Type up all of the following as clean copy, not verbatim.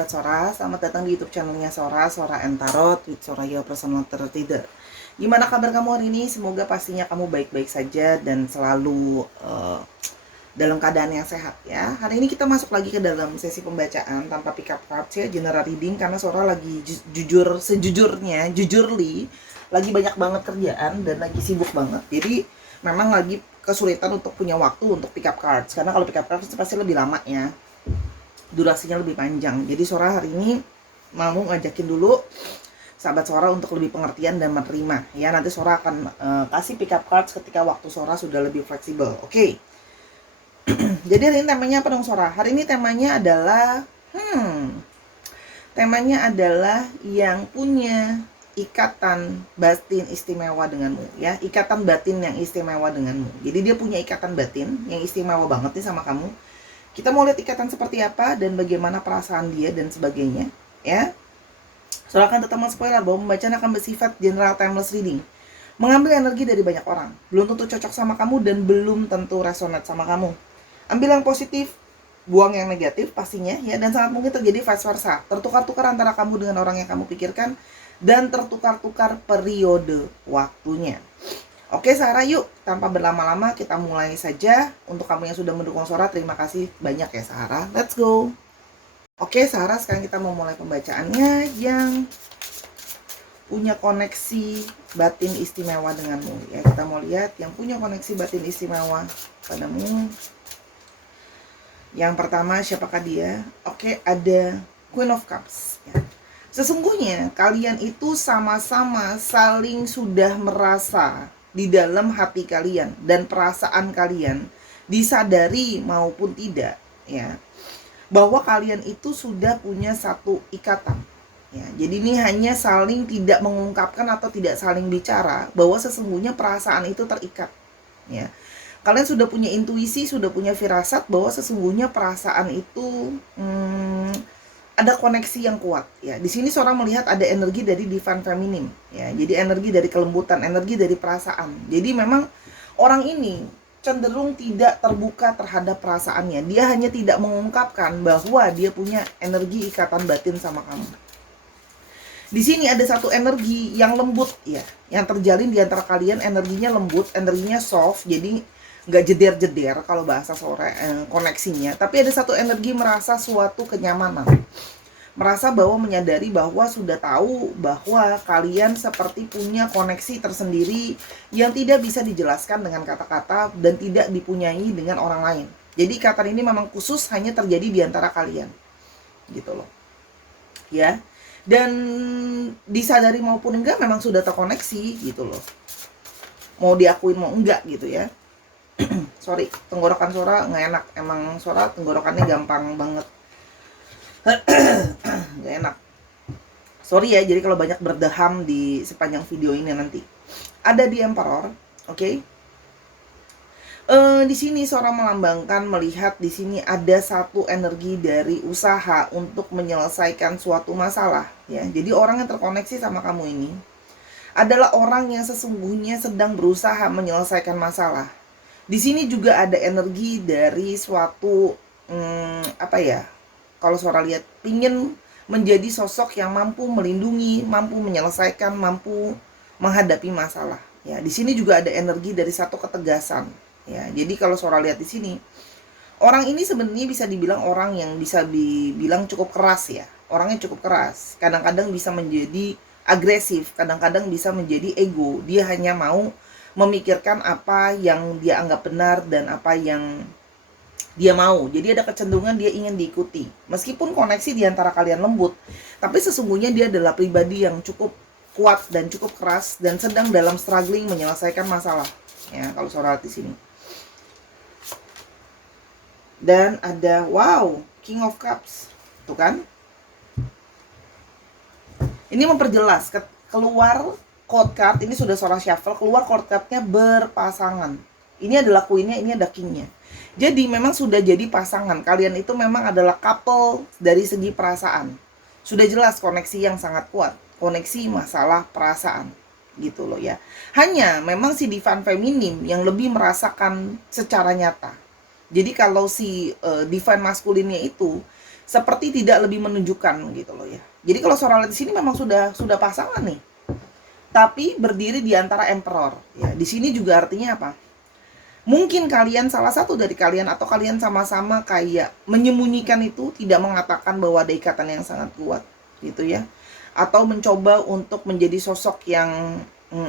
sahabat Sora, selamat datang di YouTube channelnya Sora, Sora and Tarot with Soraya Personal Tarot Reader. Gimana kabar kamu hari ini? Semoga pastinya kamu baik-baik saja dan selalu dalam keadaan yang sehat ya. Hari ini kita masuk lagi ke dalam sesi pembacaan tanpa pick up cards ya, general reading, karena Sora lagi jujurly lagi banyak banget kerjaan dan lagi sibuk banget. Jadi memang lagi kesulitan untuk punya waktu untuk pick up cards, karena kalau pick up cards pasti lebih lama ya, durasinya lebih panjang. Jadi Sora hari ini mau ngajakin dulu sahabat Sora untuk lebih pengertian dan menerima ya. Nanti Sora akan kasih pick up cards ketika waktu Sora sudah lebih fleksibel. Oke. Jadi hari ini temanya apa dong Sora? Hari ini temanya adalah yang punya ikatan batin istimewa denganmu ya, ikatan batin yang istimewa denganmu. Jadi dia punya ikatan batin yang istimewa banget nih sama kamu. Kita mau lihat ikatan seperti apa dan bagaimana perasaan dia dan sebagainya ya. Soalnya akan tetap spoiler bahwa pembacaan akan bersifat general timeless reading, mengambil energi dari banyak orang, belum tentu cocok sama kamu dan belum tentu resonate sama kamu. Ambil yang positif, buang yang negatif pastinya ya, dan sangat mungkin terjadi vice versa, tertukar-tukar antara kamu dengan orang yang kamu pikirkan dan tertukar-tukar periode waktunya. Oke Sarah, yuk tanpa berlama-lama kita mulai saja. Untuk kamu yang sudah mendukung Sora, terima kasih banyak ya Sarah. Let's go. Oke Sarah, sekarang kita mau mulai pembacaannya. Yang punya koneksi batin istimewa denganmu ya, kita mau lihat yang punya koneksi batin istimewa padamu. Yang pertama siapakah dia? Oke, ada Queen of Cups ya. Sesungguhnya kalian itu sama-sama saling sudah merasa di dalam hati kalian dan perasaan kalian, disadari maupun tidak ya, bahwa kalian itu sudah punya satu ikatan ya. Jadi ini hanya saling tidak mengungkapkan atau tidak saling bicara bahwa sesungguhnya perasaan itu terikat ya. Kalian sudah punya intuisi, sudah punya firasat bahwa sesungguhnya perasaan itu ada koneksi yang kuat ya. Di sini seorang melihat ada energi dari divine feminine ya. Jadi energi dari kelembutan, energi dari perasaan. Jadi memang orang ini cenderung tidak terbuka terhadap perasaannya. Dia hanya tidak mengungkapkan bahwa dia punya energi ikatan batin sama kamu. Di sini ada satu energi yang lembut ya, yang terjalin di antara kalian. Energinya lembut, energinya soft. Jadi nggak jeder-jeder kalau bahasa sore koneksinya, tapi ada satu energi merasa suatu kenyamanan, merasa bahwa menyadari bahwa sudah tahu bahwa kalian seperti punya koneksi tersendiri yang tidak bisa dijelaskan dengan kata-kata dan tidak dipunyai dengan orang lain. Jadi ikatan ini memang khusus hanya terjadi di antara kalian gitu loh ya, dan disadari maupun enggak memang sudah terkoneksi gitu loh, mau diakuin mau enggak gitu ya. Sorry, tenggorokan Sora nggak enak. Emang Sora tenggorokannya gampang banget. Nggak enak. Sorry ya, jadi kalau banyak berdeham di sepanjang video ini nanti. Ada di Emperor, oke? Di sini Sora melambangkan, melihat di sini ada satu energi dari usaha untuk menyelesaikan suatu masalah ya. Jadi orang yang terkoneksi sama kamu ini adalah orang yang sesungguhnya sedang berusaha menyelesaikan masalah. Di sini juga ada energi dari suatu kalau Sora lihat pingin menjadi sosok yang mampu melindungi, mampu menyelesaikan, mampu menghadapi masalah ya. Di sini juga ada energi dari satu ketegasan ya. Jadi kalau Sora lihat di sini, orang ini sebenarnya bisa dibilang orang yang bisa dibilang cukup keras ya. Orangnya cukup keras, kadang-kadang bisa menjadi agresif, kadang-kadang bisa menjadi ego. Dia hanya mau memikirkan apa yang dia anggap benar dan apa yang dia mau. Jadi ada kecenderungan dia ingin diikuti. Meskipun koneksi di antara kalian lembut, tapi sesungguhnya dia adalah pribadi yang cukup kuat dan cukup keras dan sedang dalam struggling menyelesaikan masalah. Ya, kalau Sora di sini. Dan ada King of Cups. Tuh kan? Ini memperjelas keluar code card, ini sudah Sora shuffle, keluar code cardnya berpasangan. Ini adalah queen-nya, ini ada king-nya. Jadi memang sudah jadi pasangan. Kalian itu memang adalah couple dari segi perasaan. Sudah jelas koneksi yang sangat kuat. Koneksi masalah perasaan. Gitu loh ya. Hanya memang si divine feminim yang lebih merasakan secara nyata. Jadi kalau si divine maskulinnya itu seperti tidak lebih menunjukkan gitu loh ya. Jadi kalau Sora lihat di sini memang sudah pasangan nih, tapi berdiri di antara emperor ya. Di sini juga artinya apa? Mungkin kalian, salah satu dari kalian atau kalian sama-sama kayak menyembunyikan itu, tidak mengatakan bahwa ada ikatan yang sangat kuat gitu ya, atau mencoba untuk menjadi sosok yang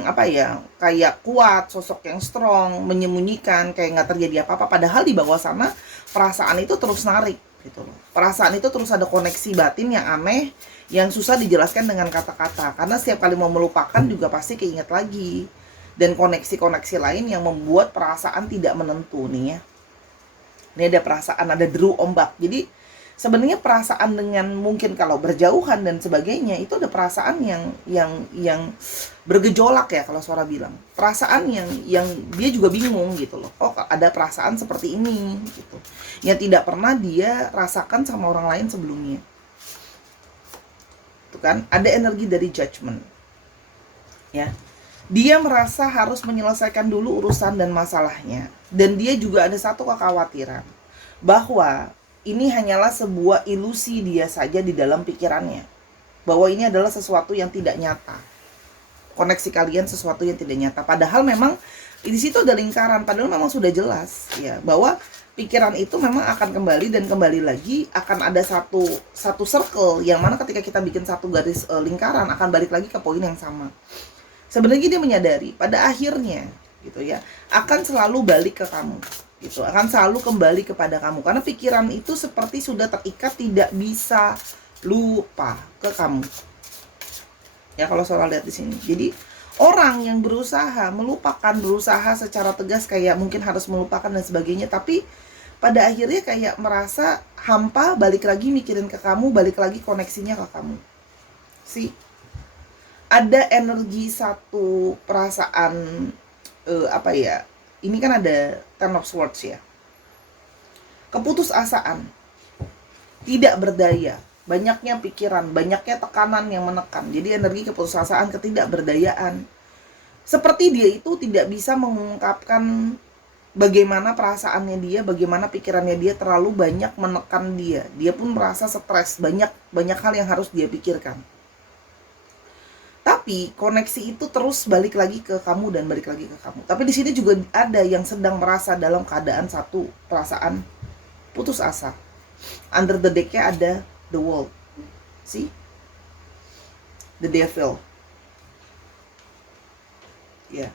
apa ya, kayak kuat, sosok yang strong, menyembunyikan kayak nggak terjadi apa-apa, padahal di bawah sana perasaan itu terus narik gitu loh. Perasaan itu terus ada koneksi batin yang aneh, yang susah dijelaskan dengan kata-kata, karena setiap kali mau melupakan juga pasti keinget lagi, dan koneksi-koneksi lain yang membuat perasaan tidak menentu nih ya. Ini ada perasaan, ada deru ombak. Jadi sebenarnya perasaan dengan mungkin kalau berjauhan dan sebagainya itu ada perasaan yang bergejolak ya kalau Sora bilang. Perasaan yang dia juga bingung gitu loh. Oh, ada perasaan seperti ini gitu. Yang tidak pernah dia rasakan sama orang lain sebelumnya. Itu kan ada energi dari judgment. Ya. Dia merasa harus menyelesaikan dulu urusan dan masalahnya. Dan dia juga ada satu kekhawatiran, bahwa ini hanyalah sebuah ilusi dia saja di dalam pikirannya. Bahwa ini adalah sesuatu yang tidak nyata. Koneksi kalian sesuatu yang tidak nyata. Padahal memang di situ ada lingkaran, padahal memang sudah jelas ya, bahwa pikiran itu memang akan kembali dan kembali lagi, akan ada satu circle yang mana ketika kita bikin satu garis lingkaran akan balik lagi ke poin yang sama. Sebenarnya dia menyadari pada akhirnya gitu ya, akan selalu balik ke kamu gitu, akan selalu kembali kepada kamu, karena pikiran itu seperti sudah terikat, tidak bisa lupa ke kamu ya kalau Sora lihat di sini. Jadi orang yang berusaha melupakan, berusaha secara tegas kayak mungkin harus melupakan dan sebagainya, tapi pada akhirnya kayak merasa hampa, balik lagi mikirin ke kamu, balik lagi koneksinya ke kamu sih. Ada energi satu perasaan apa ya, ini kan ada Ten of Swords ya, keputusasaan, tidak berdaya, banyaknya pikiran, banyaknya tekanan yang menekan. Jadi energi keputusasaan, ketidakberdayaan, seperti dia itu tidak bisa mengungkapkan bagaimana perasaannya dia, bagaimana pikirannya dia, terlalu banyak menekan dia. Dia pun merasa stres, banyak hal yang harus dia pikirkan. Tapi koneksi itu terus balik lagi ke kamu dan balik lagi ke kamu. Tapi di sini juga ada yang sedang merasa dalam keadaan satu perasaan putus asa. Under the deck-nya ada the world. See? The devil. Ya.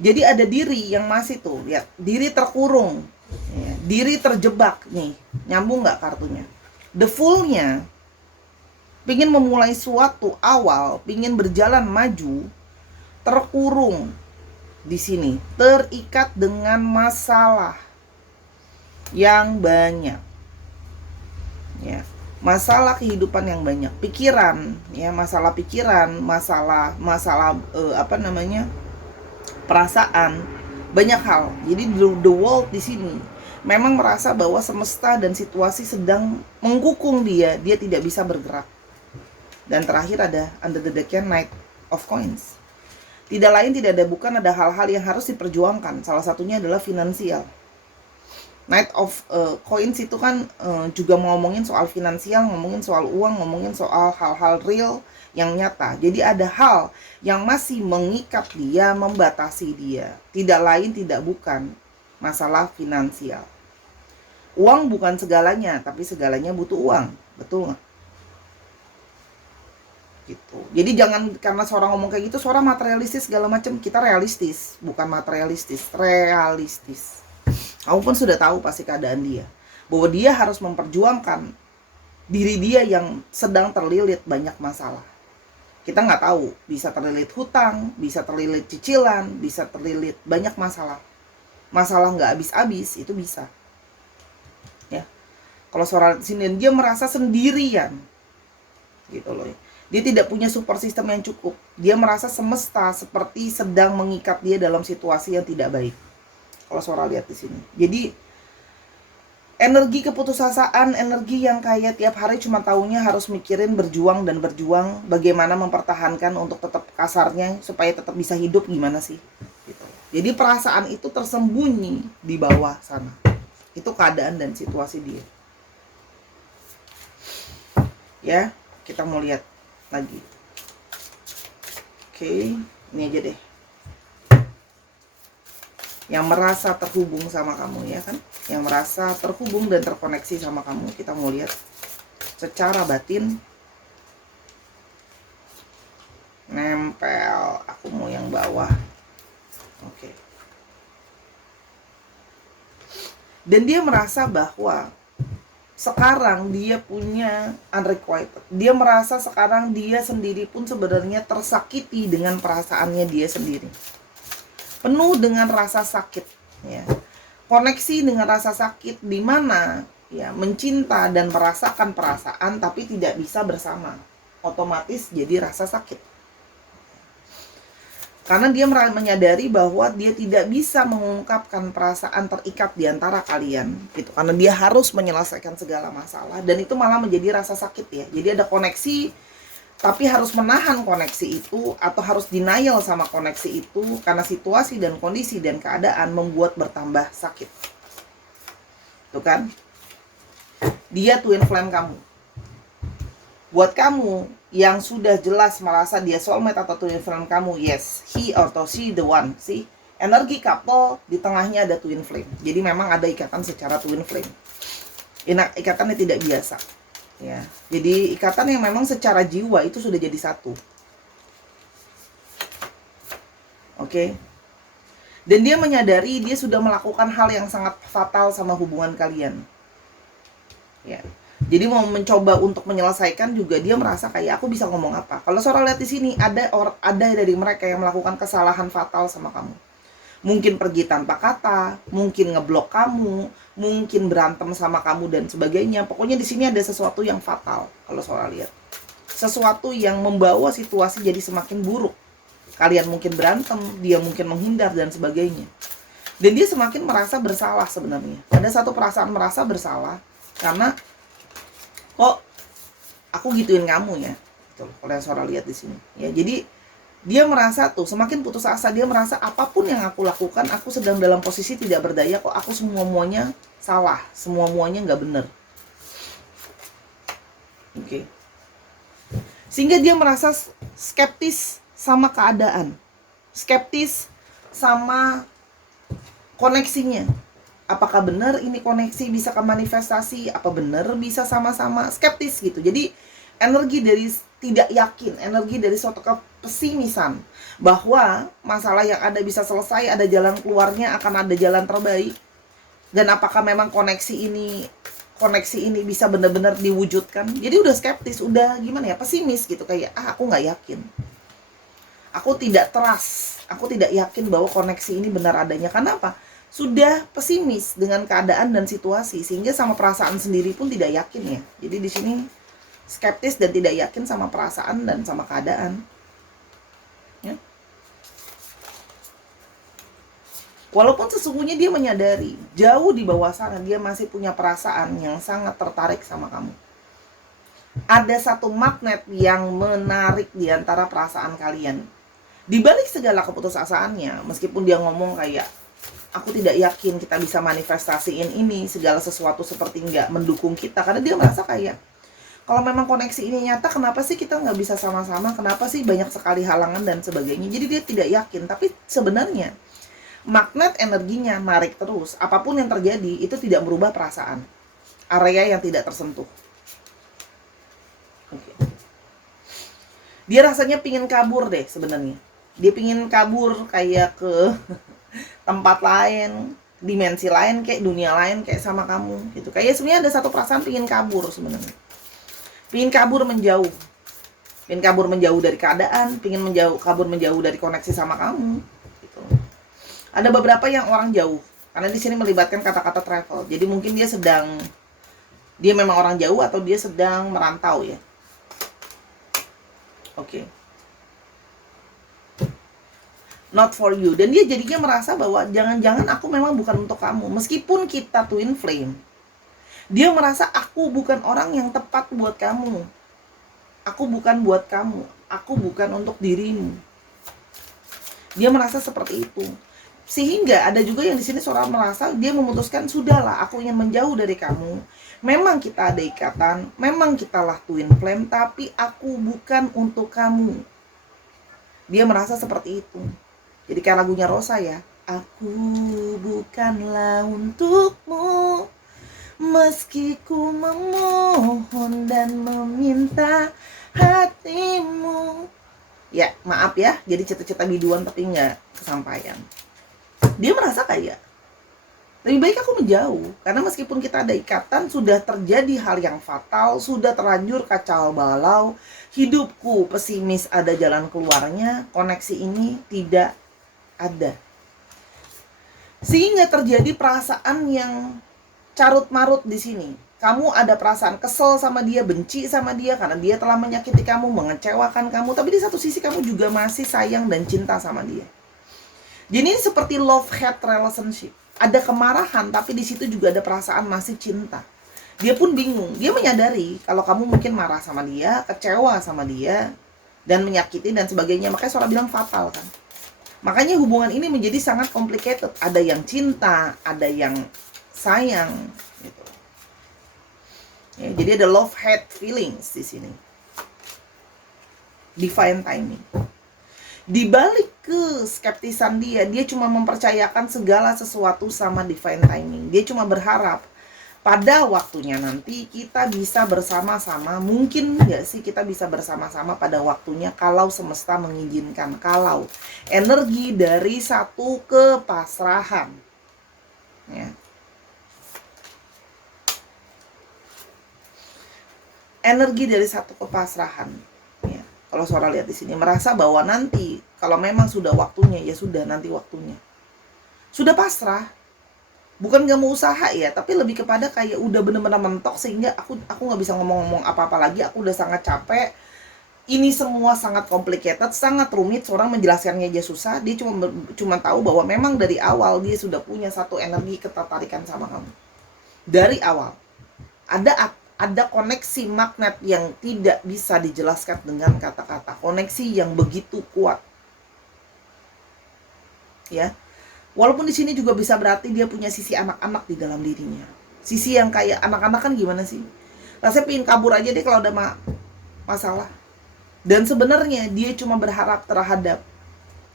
Jadi ada diri yang masih tuh, lihat, diri terkurung. Ya. Diri terjebak nih. Nyambung nggak kartunya? The Fool-nya pingin memulai suatu awal, pingin berjalan maju, terkurung di sini, terikat dengan masalah yang banyak, ya, masalah kehidupan yang banyak, pikiran, ya, masalah pikiran, masalah apa namanya, perasaan, banyak hal. Jadi the world di sini memang merasa bahwa semesta dan situasi sedang mengkukung dia tidak bisa bergerak. Dan terakhir ada under the deck-nya Knight of Coins. Tidak lain tidak ada bukan, ada hal-hal yang harus diperjuangkan. Salah satunya adalah finansial. Knight of Coins itu kan juga ngomongin soal finansial, ngomongin soal uang, ngomongin soal hal-hal real yang nyata. Jadi ada hal yang masih mengikat dia, membatasi dia. Tidak lain tidak bukan masalah finansial. Uang bukan segalanya, tapi segalanya butuh uang. Betul nggak? Gitu. Jadi jangan karena seorang ngomong kayak gitu, seorang materialistis segala macam, kita realistis, bukan materialistis, realistis. Kamu pun sudah tahu pasti keadaan dia, bahwa dia harus memperjuangkan diri dia yang sedang terlilit banyak masalah. Kita nggak tahu, bisa terlilit hutang, bisa terlilit cicilan, bisa terlilit banyak masalah. Masalah nggak habis-habis, itu bisa. Ya, kalau seorang sini dia merasa sendirian, gitu loh. Dia tidak punya support system yang cukup. Dia merasa semesta seperti sedang mengikat dia dalam situasi yang tidak baik. Kalau Sora lihat di sini. Jadi energi keputusasaan, energi yang kayak tiap hari cuma taunya harus mikirin berjuang dan berjuang, bagaimana mempertahankan untuk tetap kasarnya supaya tetap bisa hidup, gimana sih? Gitu. Jadi perasaan itu tersembunyi di bawah sana. Itu keadaan dan situasi dia. Ya, kita mau lihat lagi. Oke, ini aja deh. Yang merasa terhubung sama kamu, ya kan? Yang merasa terhubung dan terkoneksi sama kamu, kita mau lihat secara batin. Nempel, aku mau yang bawah. Oke. Dan dia merasa bahwa sekarang dia punya unrequited. Dia merasa sekarang dia sendiri pun sebenarnya tersakiti dengan perasaannya dia sendiri. Penuh dengan rasa sakit, ya. Koneksi dengan rasa sakit di mana ya mencinta dan merasakan perasaan tapi tidak bisa bersama. Otomatis jadi rasa sakit. Karena dia menyadari bahwa dia tidak bisa mengungkapkan perasaan terikat di antara kalian gitu. Karena dia harus menyelesaikan segala masalah dan itu malah menjadi rasa sakit ya. Jadi ada koneksi tapi harus menahan koneksi itu atau harus denial sama koneksi itu karena situasi dan kondisi dan keadaan membuat bertambah sakit. Tuh kan? Dia twin flame kamu. Buat kamu yang sudah jelas merasa dia soulmate atau twin flame kamu, yes, he atau she the one. See, energi couple di tengahnya ada twin flame. Jadi memang ada ikatan secara twin flame. Ikatannya tidak biasa. Ya, jadi ikatan yang memang secara jiwa itu sudah jadi satu. Oke. Dan dia menyadari dia sudah melakukan hal yang sangat fatal sama hubungan kalian. Ya. Jadi mau mencoba untuk menyelesaikan juga dia merasa kayak aku bisa ngomong apa. Kalau Sora lihat di sini ada dari mereka yang melakukan kesalahan fatal sama kamu. Mungkin pergi tanpa kata, mungkin ngeblok kamu, mungkin berantem sama kamu dan sebagainya. Pokoknya di sini ada sesuatu yang fatal kalau Sora lihat. Sesuatu yang membawa situasi jadi semakin buruk. Kalian mungkin berantem, dia mungkin menghindar dan sebagainya. Dan dia semakin merasa bersalah sebenarnya. Ada satu perasaan merasa bersalah karena kok aku gituin kamu ya, gitu. Kalau yang Sora lihat di sini, ya jadi dia merasa tuh semakin putus asa. Dia merasa apapun yang aku lakukan, aku sedang dalam posisi tidak berdaya. Kok aku semua-muanya salah, semua-muanya nggak bener. Oke. Sehingga dia merasa skeptis sama keadaan, skeptis sama koneksinya. Apakah benar ini koneksi bisa ke manifestasi? Apa benar bisa sama-sama? Skeptis gitu. Jadi energi dari tidak yakin, energi dari suatu kepesimisan bahwa masalah yang ada bisa selesai, ada jalan keluarnya, akan ada jalan terbaik. Dan apakah memang koneksi ini bisa benar-benar diwujudkan? Jadi udah skeptis, udah gimana ya, pesimis gitu, kayak aku nggak yakin. Aku tidak trust, aku tidak yakin bahwa koneksi ini benar adanya. Kenapa? Sudah pesimis dengan keadaan dan situasi sehingga sama perasaan sendiri pun tidak yakin ya. Jadi di sini skeptis dan tidak yakin sama perasaan dan sama keadaan. Ya. Walaupun sesungguhnya dia menyadari jauh di bawah sana dia masih punya perasaan yang sangat tertarik sama kamu. Ada satu magnet yang menarik di antara perasaan kalian. Di balik segala keputusasaannya, meskipun dia ngomong kayak aku tidak yakin kita bisa manifestasiin ini, segala sesuatu seperti nggak mendukung kita. Karena dia merasa kayak, kalau memang koneksi ini nyata, kenapa sih kita nggak bisa sama-sama? Kenapa sih banyak sekali halangan dan sebagainya? Jadi dia tidak yakin. Tapi sebenarnya, magnet energinya narik terus. Apapun yang terjadi, itu tidak merubah perasaan. Area yang tidak tersentuh. Oke. Dia rasanya pingin kabur deh sebenarnya. Dia pingin kabur kayak ke tempat lain, dimensi lain, kayak dunia lain, kayak sama kamu gitu. Kayak sebenarnya ada satu perasaan pingin kabur sebenarnya. Pingin kabur menjauh. Pingin kabur menjauh dari keadaan, pingin kabur menjauh dari koneksi sama kamu gitu. Ada beberapa yang orang jauh. Karena di sini melibatkan kata-kata travel. Jadi mungkin dia memang orang jauh atau dia sedang merantau ya. Oke. Not for you. Dan dia jadinya merasa bahwa jangan-jangan aku memang bukan untuk kamu. Meskipun kita twin flame, dia merasa aku bukan orang yang tepat buat kamu. Aku bukan buat kamu. Aku bukan untuk dirimu. Dia merasa seperti itu. Sehingga ada juga yang di sini seorang merasa dia memutuskan, sudahlah, aku ingin menjauh dari kamu. Memang kita ada ikatan, memang kita lah twin flame, tapi aku bukan untuk kamu. Dia merasa seperti itu. Jadi kayak lagunya Rosa ya. Aku bukanlah untukmu, meski ku memohon dan meminta hatimu. Ya, maaf ya, jadi cita-cita biduan tapi nggak kesampaian. Dia merasa kayak lebih baik aku menjauh, karena meskipun kita ada ikatan, sudah terjadi hal yang fatal, sudah terlanjur kacau balau, hidupku pesimis, ada jalan keluarnya, koneksi ini tidak ada. Sehingga terjadi perasaan yang carut marut di sini. Kamu ada perasaan kesel sama dia, benci sama dia karena dia telah menyakiti kamu, mengecewakan kamu, tapi di satu sisi kamu juga masih sayang dan cinta sama dia. Jadi ini seperti love-hate relationship. Ada kemarahan, tapi di situ juga ada perasaan masih cinta. Dia pun bingung. Dia menyadari kalau kamu mungkin marah sama dia, kecewa sama dia, dan menyakiti dan sebagainya. Makanya seorang bilang fatal kan. Makanya hubungan ini menjadi sangat complicated. Ada yang cinta, ada yang sayang. Gitu. Ya, jadi ada love-hate feelings di sini. Divine timing. Di balik skeptisan dia cuma mempercayakan segala sesuatu sama divine timing. Dia cuma berharap pada waktunya nanti kita bisa bersama-sama. Mungkin nggak sih kita bisa bersama-sama pada waktunya kalau semesta mengizinkan. Kalau energi dari satu kepasrahan. Ya. Energi dari satu kepasrahan. Kalau seorang lihat di sini merasa bahwa nanti kalau memang sudah waktunya, ya sudah, nanti waktunya. Sudah pasrah. Bukan gak mau usaha ya, tapi lebih kepada kayak udah bener-bener mentok sehingga aku nggak bisa ngomong-ngomong apa-apa lagi. Aku udah sangat capek. Ini semua sangat complicated, sangat rumit. Seorang menjelaskannya aja susah. Dia cuma tahu bahwa memang dari awal dia sudah punya satu energi ketertarikan sama kamu. Dari awal ada koneksi magnet yang tidak bisa dijelaskan dengan kata-kata. Koneksi yang begitu kuat. Ya. Walaupun di sini juga bisa berarti dia punya sisi anak-anak di dalam dirinya. Sisi yang kayak anak-anak kan gimana sih? Rasanya pengen kabur aja deh kalau ada masalah. Dan sebenarnya dia cuma berharap terhadap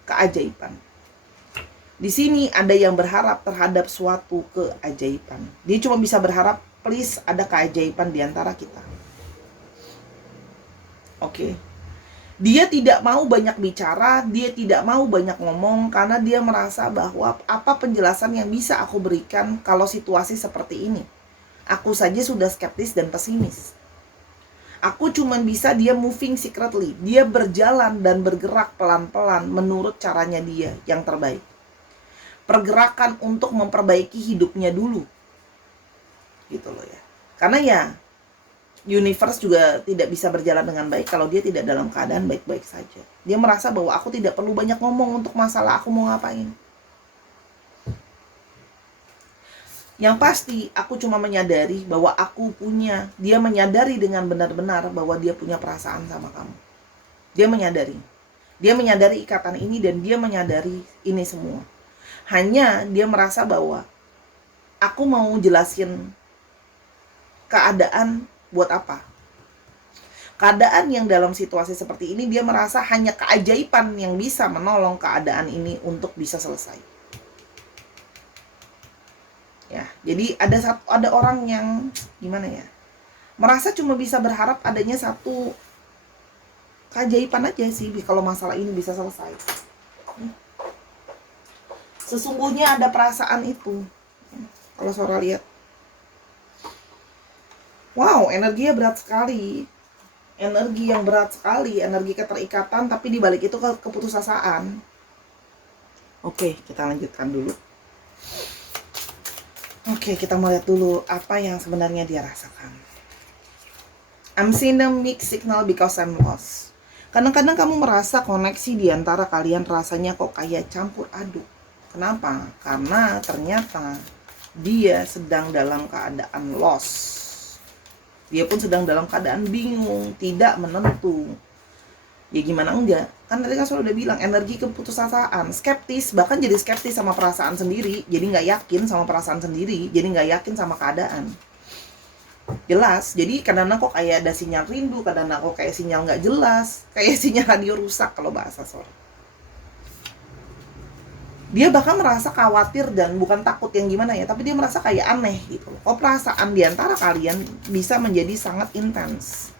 keajaiban. Di sini ada yang berharap terhadap suatu keajaiban. Dia cuma bisa berharap, please ada keajaiban di antara kita. Oke. Dia tidak mau banyak bicara, dia tidak mau banyak ngomong karena dia merasa bahwa apa penjelasan yang bisa aku berikan kalau situasi seperti ini. Aku saja sudah skeptis dan pesimis. Aku cuma bisa dia moving secretly. Dia berjalan dan bergerak pelan-pelan menurut caranya dia yang terbaik. Pergerakan untuk memperbaiki hidupnya dulu. Gitu loh ya. Karena ya universe juga tidak bisa berjalan dengan baik kalau dia tidak dalam keadaan baik-baik saja. Dia merasa bahwa aku tidak perlu banyak ngomong untuk masalah aku mau ngapain. Yang pasti aku cuma menyadari bahwa aku punya. Dia menyadari dengan benar-benar bahwa dia punya perasaan sama kamu. Dia menyadari. Dia menyadari ikatan ini dan dia menyadari ini semua. Hanya dia merasa bahwa aku mau jelasin keadaan buat apa? Keadaan yang dalam situasi seperti ini dia merasa hanya keajaiban yang bisa menolong keadaan ini untuk bisa selesai. Ya, jadi ada orang yang gimana ya? Merasa cuma bisa berharap adanya satu keajaiban aja sih kalau masalah ini bisa selesai. Sesungguhnya ada perasaan itu. Kalau Sora lihat. Wow, energinya berat sekali. Energi yang berat sekali, energi keterikatan, tapi di balik itu keputusasaan. Oke, kita lanjutkan dulu. Oke, kita mau lihat dulu apa yang sebenarnya dia rasakan. I'm seeing a mixed signal because I'm lost. Kadang-kadang kamu merasa koneksi di antara kalian rasanya kok kayak campur aduk. Kenapa? Karena ternyata dia sedang dalam keadaan lost. Dia pun sedang dalam keadaan bingung, tidak menentu. Ya gimana enggak? Kan tadi kan Sora udah bilang, energi keputusasaan, skeptis, bahkan jadi skeptis sama perasaan sendiri, jadi nggak yakin sama perasaan sendiri, jadi nggak yakin sama keadaan. Jelas, jadi kadang-kadang kok kayak ada sinyal rindu, kadang-kadang kok kayak sinyal nggak jelas, kayak sinyal radio rusak kalau bahasa Sora. Dia bahkan merasa khawatir dan bukan takut yang gimana ya, tapi dia merasa kayak aneh gitu loh. Kok perasaan diantara kalian bisa menjadi sangat intens.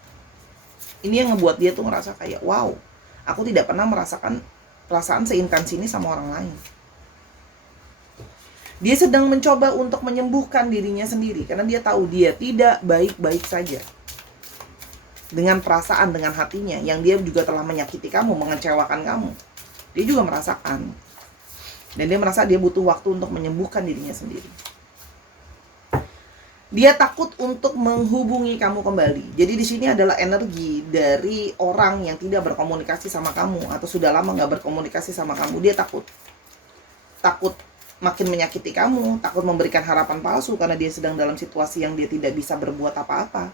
Ini yang ngebuat dia tuh ngerasa kayak, wow, aku tidak pernah merasakan perasaan seintens ini sama orang lain. Dia sedang mencoba untuk menyembuhkan dirinya sendiri, karena dia tahu dia tidak baik-baik saja. Dengan perasaan, dengan hatinya, yang dia juga telah menyakiti kamu, mengecewakan kamu. Dia juga merasakan. Dan dia merasa dia butuh waktu untuk menyembuhkan dirinya sendiri. Dia takut untuk menghubungi kamu kembali. Jadi di sini adalah energi dari orang yang tidak berkomunikasi sama kamu atau sudah lama nggak berkomunikasi sama kamu. Dia takut makin menyakiti kamu, takut memberikan harapan palsu karena dia sedang dalam situasi yang dia tidak bisa berbuat apa-apa.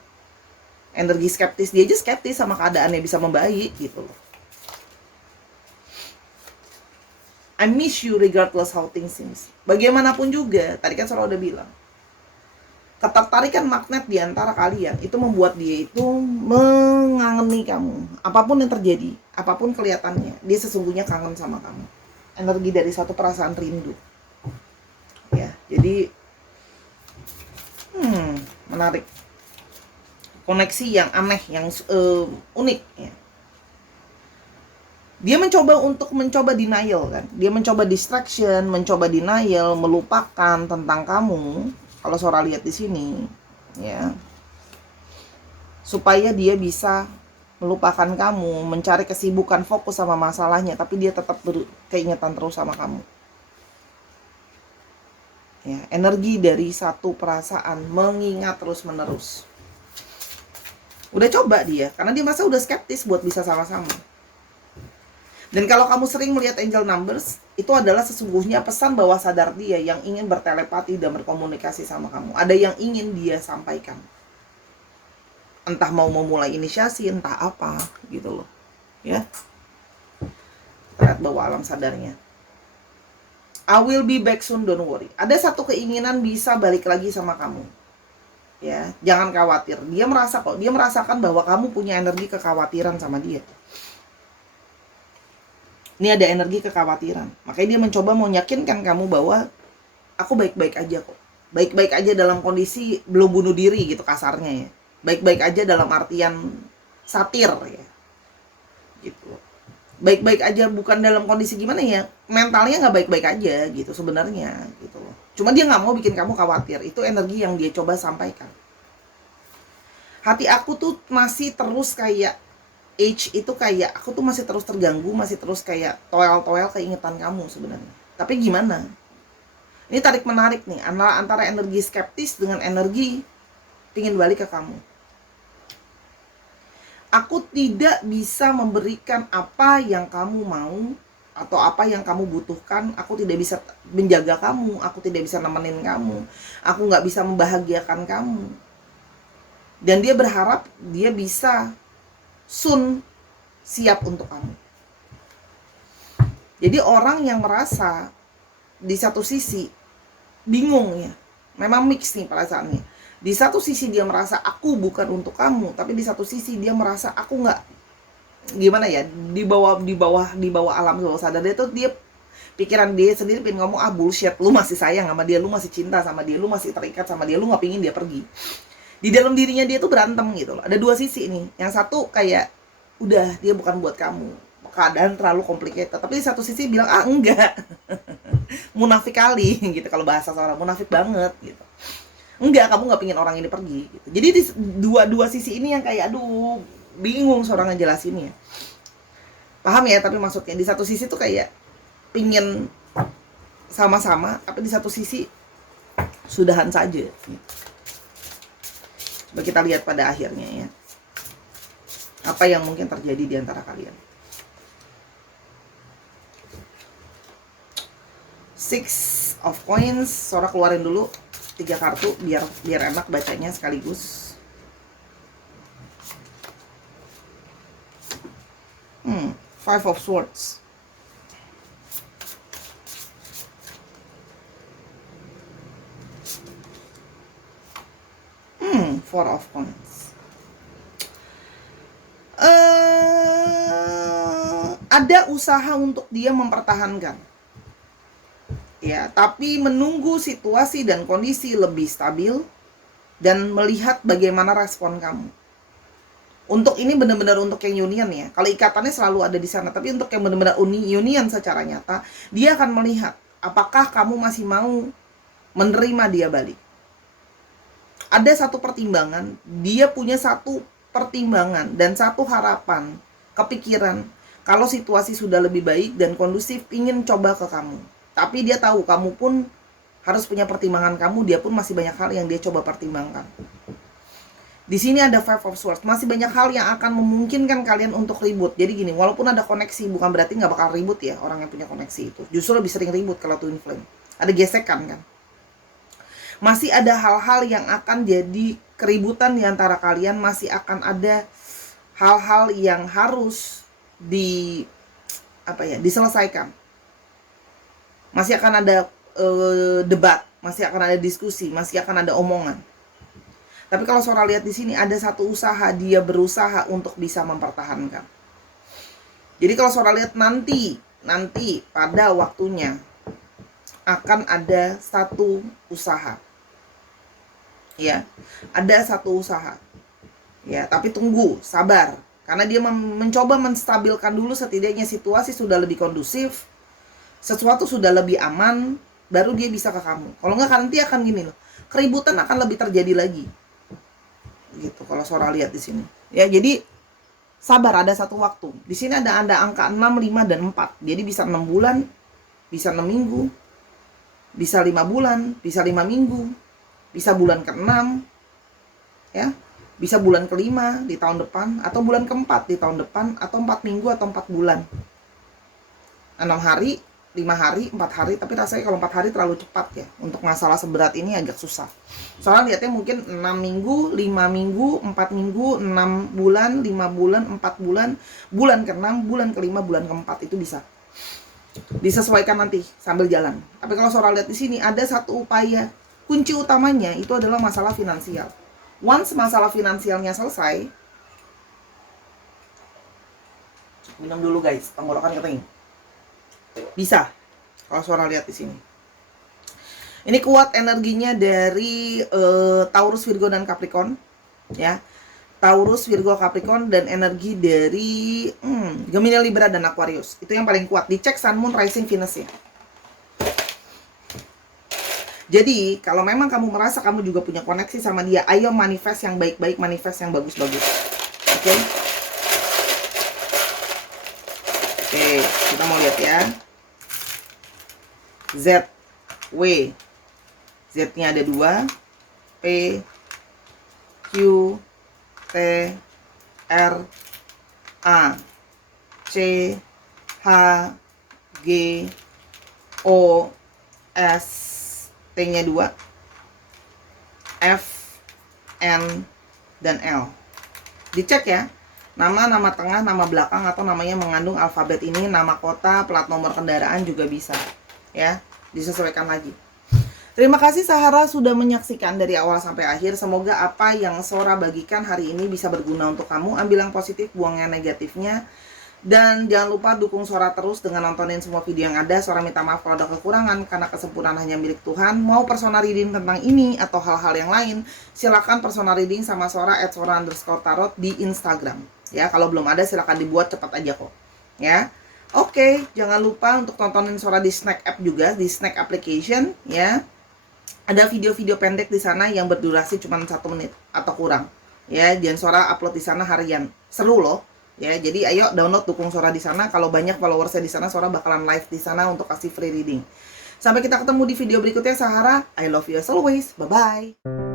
Energi skeptis, dia aja skeptis sama keadaannya bisa membaik gitu loh. I miss you regardless how things seems. Bagaimanapun juga, tadi kan Sora udah bilang, ketertarikan magnet di antara kalian itu membuat dia itu mengangeni kamu. Apapun yang terjadi, apapun kelihatannya, dia sesungguhnya kangen sama kamu. Energi dari satu perasaan rindu. Ya, jadi menarik. Koneksi yang aneh, yang unik ya. Dia mencoba denial kan. Dia mencoba distraction, mencoba denial, melupakan tentang kamu. Kalau Sora lihat di sini, ya. Supaya dia bisa melupakan kamu, mencari kesibukan, fokus sama masalahnya, tapi dia tetap keingetan terus sama kamu. Ya, energi dari satu perasaan mengingat terus-menerus. Udah coba dia, karena dia masa udah skeptis buat bisa sama-sama. Dan kalau kamu sering melihat angel numbers, itu adalah sesungguhnya pesan bawah sadar dia yang ingin bertelepati dan berkomunikasi sama kamu. Ada yang ingin dia sampaikan. Entah mau memulai inisiasi, entah apa, gitu loh. Ya. Lihat bawah alam sadarnya. I will be back soon, don't worry. Ada satu keinginan bisa balik lagi sama kamu. Ya, jangan khawatir. Dia merasakan bahwa kamu punya energi kekhawatiran sama dia. Ini ada energi kekhawatiran. Makanya dia mencoba mau meyakinkan kamu bahwa aku baik-baik aja kok. Baik-baik aja dalam kondisi belum bunuh diri gitu kasarnya ya. Baik-baik aja dalam artian satir ya. Gitu. Baik-baik aja bukan dalam kondisi gimana ya. Mentalnya nggak baik-baik aja gitu sebenarnya gitu loh. Cuma dia nggak mau bikin kamu khawatir. Itu energi yang dia coba sampaikan. Hati aku tuh masih terus kayak itu kayak aku tuh masih terus terganggu, masih terus kayak toel-toel keingetan kamu sebenarnya. Tapi gimana? Ini tarik menarik nih antara energi skeptis dengan energi pingin balik ke kamu. Aku tidak bisa memberikan apa yang kamu mau atau apa yang kamu butuhkan. Aku tidak bisa menjaga kamu, aku tidak bisa nemenin kamu, aku nggak bisa membahagiakan kamu. Dan dia berharap dia bisa soon siap untuk kamu. Jadi orang yang merasa di satu sisi bingung ya, memang mix nih perasaannya. Di satu sisi dia merasa aku bukan untuk kamu, tapi di satu sisi dia merasa aku nggak, gimana ya, di bawah alam bawah sadar dia tuh dia pikiran dia sendiri pengen ngomong bullshit, lu masih sayang sama dia, lu masih cinta sama dia, lu masih terikat sama dia, lu nggak pingin dia pergi. Di dalam dirinya dia tuh berantem gitu loh. Ada dua sisi nih. Yang satu kayak udah dia bukan buat kamu, keadaan terlalu complicated. Tapi di satu sisi bilang enggak. Munafik kali gitu kalau bahasa seorang, munafik banget gitu. Enggak, kamu nggak pingin orang ini pergi gitu. Jadi di dua sisi ini yang kayak aduh bingung seorang ngejelasinnya. Paham ya? Tapi maksudnya di satu sisi tuh kayak pingin sama-sama, tapi di satu sisi sudahan saja gitu. Coba kita lihat pada akhirnya ya. Apa yang mungkin terjadi di antara kalian. Six of Coins, Sora keluarin dulu 3 kartu biar enak bacanya sekaligus. Five of Swords. Four of Coins. Ada usaha untuk dia mempertahankan, ya, tapi menunggu situasi dan kondisi lebih stabil dan melihat bagaimana respon kamu. Untuk ini benar-benar untuk yang union ya. Kalau ikatannya selalu ada di sana, tapi untuk yang benar-benar union secara nyata, dia akan melihat apakah kamu masih mau menerima dia balik. Ada satu pertimbangan, dia punya satu pertimbangan dan satu harapan, kepikiran kalau situasi sudah lebih baik dan kondusif, ingin coba ke kamu. Tapi dia tahu kamu pun harus punya pertimbangan kamu, dia pun masih banyak hal yang dia coba pertimbangkan. Di sini ada Five of Swords, masih banyak hal yang akan memungkinkan kalian untuk ribut. Jadi gini, walaupun ada koneksi, bukan berarti nggak bakal ribut ya orang yang punya koneksi itu. Justru lebih sering ribut kalau Twin Flame. Ada gesekan kan. Masih ada hal-hal yang akan jadi keributan di antara kalian, masih akan ada hal-hal yang harus diselesaikan. Masih akan ada debat, masih akan ada diskusi, masih akan ada omongan. Tapi kalau Sora lihat di sini ada satu usaha, dia berusaha untuk bisa mempertahankan. Jadi kalau Sora lihat nanti pada waktunya akan ada satu usaha. Ya, ada satu usaha. Ya, tapi tunggu, sabar. Karena dia mencoba menstabilkan dulu, setidaknya situasi sudah lebih kondusif, sesuatu sudah lebih aman, baru dia bisa ke kamu. Kalau nggak nanti akan gini loh, keributan akan lebih terjadi lagi. Gitu kalau Sora lihat di sini. Ya, jadi sabar, ada satu waktu. Di sini ada angka 6, 5 dan 4. Jadi bisa 6 bulan, bisa 6 minggu, bisa 5 bulan, bisa 5 minggu. Bisa bulan ke-6, ya, bisa bulan ke-5 di tahun depan, atau bulan ke-4 di tahun depan, atau 4 minggu atau 4 bulan. 6 hari, 5 hari, 4 hari, tapi rasanya kalau 4 hari terlalu cepat ya. Untuk masalah seberat ini agak susah. Soalnya lihatnya mungkin 6 minggu, 5 minggu, 4 minggu, 6 bulan, 5 bulan, 4 bulan, bulan ke-6, bulan ke-5, bulan ke-4 itu bisa. Disesuaikan nanti sambil jalan. Tapi kalau Sora lihat di sini ada satu upaya. Kunci utamanya itu adalah masalah finansial. Once masalah finansialnya selesai, minum dulu guys, tenggorokan kering. Bisa, kalau Sora lihat di sini. Ini kuat energinya dari Taurus, Virgo, dan Capricorn, ya. Taurus, Virgo, Capricorn, dan energi dari Gemini, Libra, dan Aquarius. Itu yang paling kuat. Dicek Sun, Moon, Rising, Venus ya. Jadi, kalau memang kamu merasa kamu juga punya koneksi sama dia, ayo manifest yang baik-baik, manifest yang bagus-bagus. Oke? Oke, kita mau lihat ya. Z, W. Z-nya ada 2. P, Q, T, R, A, C, H, G, O, S, T-nya 2, F, N, dan L. Dicek ya, nama tengah, nama belakang, atau namanya mengandung alfabet ini, nama kota, plat nomor kendaraan juga bisa. Ya, disesuaikan lagi. Terima kasih Sahara sudah menyaksikan dari awal sampai akhir. Semoga apa yang Sora bagikan hari ini bisa berguna untuk kamu. Ambil yang positif, buang yang negatifnya. Dan jangan lupa dukung Sora terus dengan nontonin semua video yang ada. Sora minta maaf kalau ada kekurangan, karena kesempurnaan hanya milik Tuhan. Mau personal reading tentang ini atau hal-hal yang lain, silakan personal reading sama Sora @sora_tarot di Instagram. Ya, kalau belum ada silakan dibuat, cepat aja kok. Ya. Oke, jangan lupa untuk tontonin Sora di Snack App juga, di Snack Application ya. Ada video-video pendek di sana yang berdurasi cuma 1 menit atau kurang. Ya, dan Sora upload di sana harian. Seru loh. Ya, jadi ayo download, dukung Sora di sana. Kalau banyak followersnya di sana, Sora bakalan live di sana untuk kasih free reading. Sampai kita ketemu di video berikutnya, Sahara. I love you as always. Bye-bye.